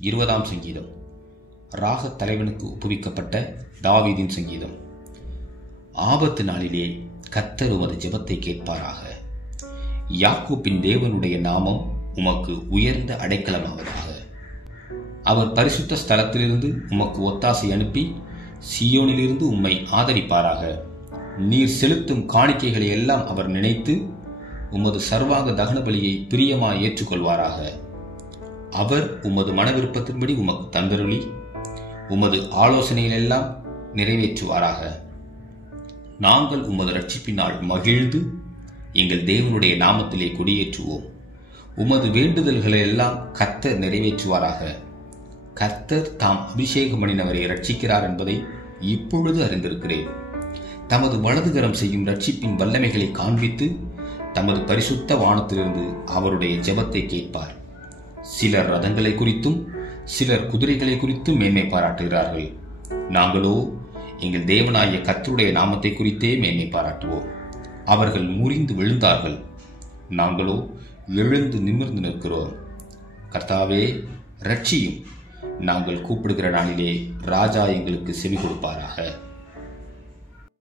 20ஆம் சங்கீதம். ராகத் தலைவனுக்கு ஒப்புவிக்கப்பட்ட தாவீதின் சங்கீதம். ஆபத்து நாளிலே கர்த்தர் உமது ஜெபத்தை கேட்பாராக. யாக்கோபின் தேவனுடைய நாமம் உமக்கு உயர்ந்த அடைக்கலமாவதாக. அவர் பரிசுத்த ஸ்தலத்திலிருந்து உமக்கு ஒத்தாசை அனுப்பி சீயோனிலிருந்து உம்மை ஆதரிப்பாராக. நீர் செலுத்தும் காணிக்கைகளை எல்லாம் அவர் நினைத்து உமது சர்வாங்க தகன பலியை பிரியமாய் ஏற்றுக்கொள்வாராக. அவர் உமது மன விருப்பத்தின்படி உமக்கு தந்தருளி உமது ஆலோசனைகள் எல்லாம் நிறைவேற்றுவாராக. நாங்கள் உமது ரட்சிப்பினால் மகிழ்ந்து எங்கள் தேவனுடைய நாமத்திலே கொடியேற்றுவோம். உமது வேண்டுதல்களை எல்லாம் கர்த்தர் நிறைவேற்றுவாராக. கர்த்தர் தாம் அபிஷேகம் பண்ணினவரை ரட்சிக்கிறார் என்பதை இப்பொழுது அறிந்திருக்கிறேன். தமது வலதுகரம் செய்யும் ரட்சிப்பின் வல்லமைகளை காண்பித்து தமது பரிசுத்த வானத்திலிருந்து அவருடைய ஜெபத்தை கேட்பார். சிலர் ரதங்களை குறித்தும் சிலர் குதிரைகளை குறித்தும் மேன்மை பாராட்டுகிறார்கள். நாங்களோ எங்கள் தேவனாகிய கர்த்தருடைய நாமத்தை குறித்தே மேன்மை பாராட்டுவோம். அவர்கள் முறிந்து விழுந்தார்கள், நாங்களோ எழுந்து நிமிர்ந்து நிற்கிறோம். கர்த்தாவே ரட்சியும். நாங்கள் கூப்பிடுகிற நாளிலே ராஜா எங்களுக்கு செவி கொடுப்பாராக.